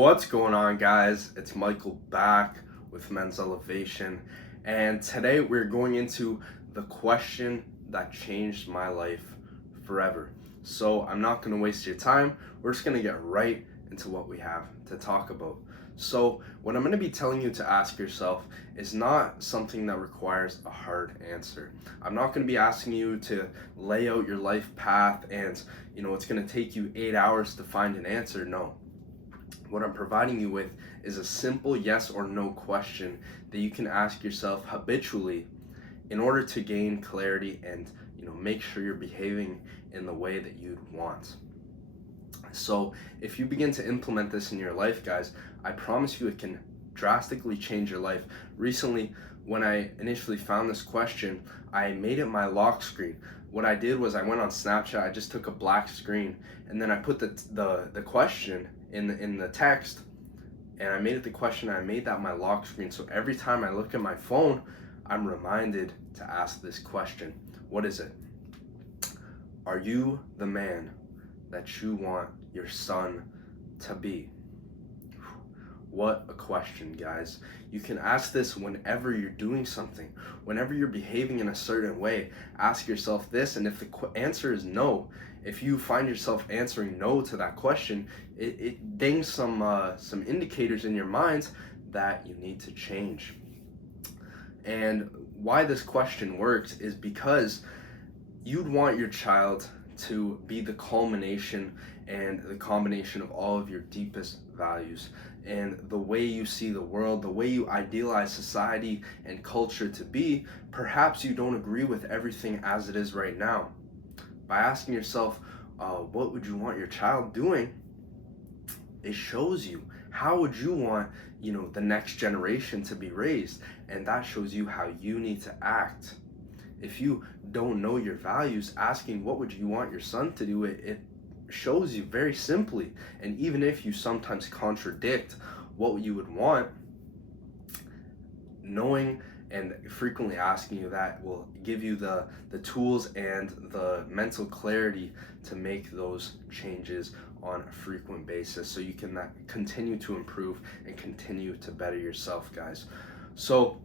What's going on, guys? It's Michael back with Men's Elevation, and today we're going into the question that changed my life forever. So I'm not going to waste your time. We're just going to get right into what we have to talk about. So what I'm going to be telling you to ask yourself is not something that requires a hard answer. I'm not going to be asking you to lay out your life path and it's going to take you 8 hours to find an answer. No. What I'm providing you with is a simple yes or no question that you can ask yourself habitually in order to gain clarity and make sure you're behaving in the way that you'd want. So if you begin to implement this in your life, guys, I promise you it can drastically change your life. Recently, when I initially found this question, I made it my lock screen. What I did was I went on Snapchat, I just took a black screen, and then I put the question in the text, and I made it the question, and I made that my lock screen. So every time I look at my phone, I'm reminded to ask this question. What is it? Are you the man that you want your son to be? What a question, guys. You can ask this whenever you're doing something, whenever you're behaving in a certain way. Ask yourself this, and if the answer is no, if you find yourself answering no to that question, it dings some indicators in your minds that you need to change. And why this question works is because you'd want your child to be the culmination and the combination of all of your deepest values and the way you see the world, the way you idealize society and culture to be. Perhaps you don't agree with everything as it is right now. By asking yourself, what would you want your child doing? It shows you how would you want, the next generation to be raised, and that shows you how you need to act. If you don't know your values, asking what would you want your son to do, it shows you very simply. And even if you sometimes contradict what you would want, knowing and frequently asking you that will give you the tools and the mental clarity to make those changes on a frequent basis, so you can continue to improve and continue to better yourself, guys. So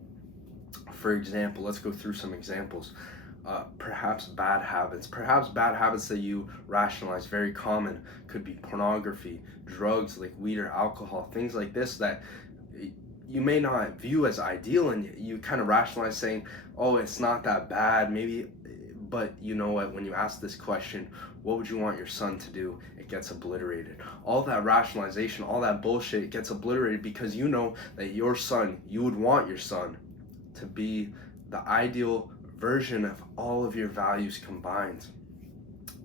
for example, let's go through some examples. Perhaps bad habits that you rationalize, very common, could be pornography, drugs like weed or alcohol, things like this that you may not view as ideal, and you kind of rationalize saying, oh, it's not that bad, maybe. But you know what, when you ask this question, what would you want your son to do, it gets obliterated. All that rationalization, all that bullshit, it gets obliterated because you know that you would want your son to be the ideal version of all of your values combined.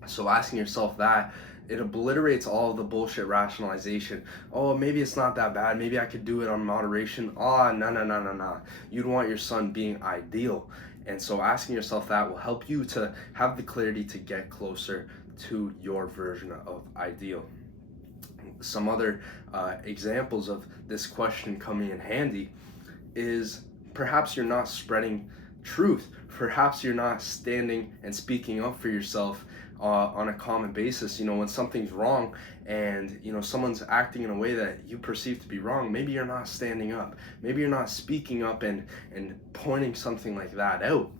So asking yourself that, it obliterates all of the bullshit rationalization. Oh, maybe it's not that bad. Maybe I could do it on moderation. Oh, no. You'd want your son being ideal. And so asking yourself that will help you to have the clarity to get closer to your version of ideal. Some other examples of this question coming in handy is perhaps you're not spreading truth. Perhaps you're not standing and speaking up for yourself on a common basis. When something's wrong and someone's acting in a way that you perceive to be wrong, maybe you're not standing up, maybe you're not speaking up and pointing something like that out.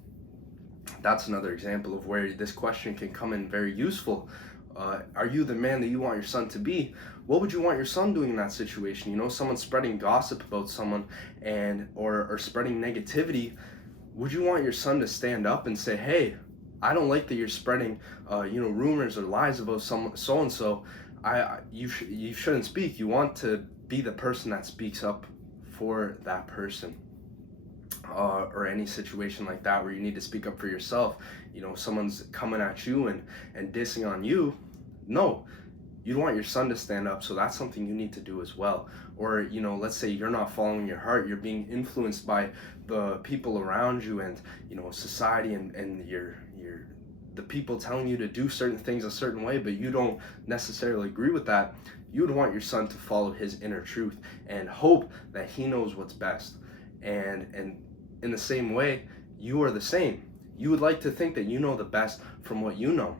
That's another example of where this question can come in very useful. Are you the man that you want your son to be? What would you want your son doing in that situation? Someone's spreading gossip about someone or spreading negativity. Would you want your son to stand up and say, hey, I don't like that you're spreading rumors or lies about so-and-so. You shouldn't speak. You want to be the person that speaks up for that person. Or any situation like that where you need to speak up for yourself. Someone's coming at you and dissing on you. No, you'd want your son to stand up, so that's something you need to do as well. Or let's say you're not following your heart, you're being influenced by the people around you and society and the people telling you to do certain things a certain way, but you don't necessarily agree with that. You would want your son to follow his inner truth and hope that he knows what's best. And in the same way, you are the same. You would like to think that you know the best from what you know.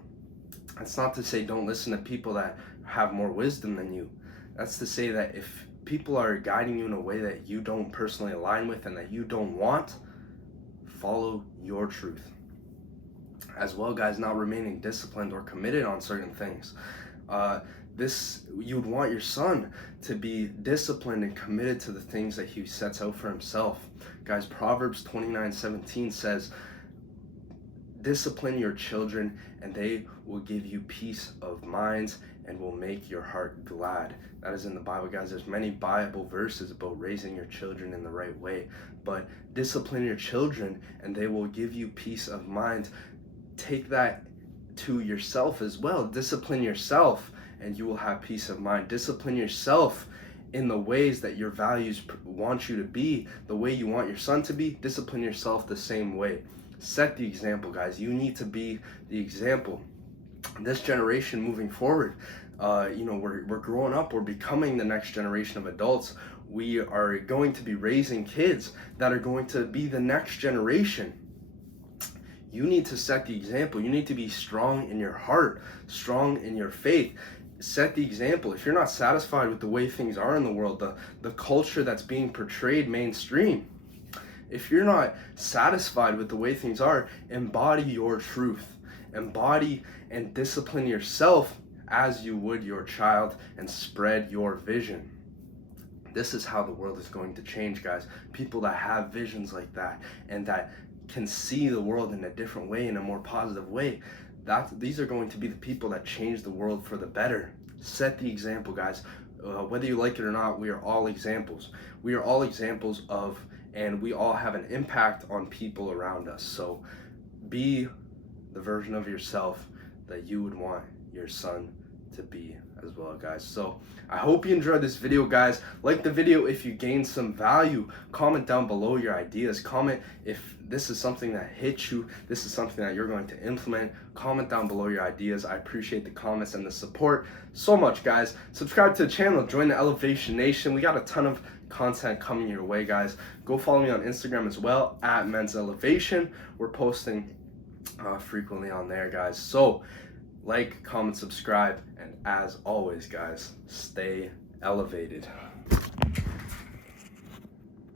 That's not to say don't listen to people that have more wisdom than you. That's to say that if people are guiding you in a way that you don't personally align with and that you don't want, follow your truth. As well, guys, not remaining disciplined or committed on certain things. You'd want your son to be disciplined and committed to the things that he sets out for himself. Guys, Proverbs 29:17 says, discipline your children and they will give you peace of mind and will make your heart glad. That is in the Bible, guys. There's many Bible verses about raising your children in the right way, but discipline your children and they will give you peace of mind. Take that to yourself as well. Discipline yourself and you will have peace of mind. Discipline yourself in the ways that your values want you to be, the way you want your son to be. Discipline yourself the same way. Set the example, guys. You need to be the example. This generation moving forward, we're growing up, we're becoming the next generation of adults. We are going to be raising kids that are going to be the next generation. You need to set the example. You need to be strong in your heart, strong in your faith. Set the example. If you're not satisfied with the way things are in the world, the culture that's being portrayed mainstream, if you're not satisfied with the way things are, embody your truth. Embody and discipline yourself as you would your child and spread your vision. This is how the world is going to change, guys. People that have visions like that and that can see the world in a different way, in a more positive way, these are going to be the people that change the world for the better. Set the example, guys. Whether you like it or not, we are all examples. We are all examples of, and we all have an impact on people around us. So be the version of yourself that you would want your son to be as well, guys. So I hope you enjoyed this video, guys. Like the video if you gained some value. Comment down below your ideas. Comment if this is something that hits you, this is something that you're going to implement. Comment down below your ideas. I appreciate the comments and the support so much, guys. Subscribe to the channel, join the Elevation Nation. We got a ton of content coming your way, guys. Go follow me on Instagram as well, at Men's Elevation. We're posting frequently on there, guys. So like, comment, subscribe, and as always, guys, stay elevated.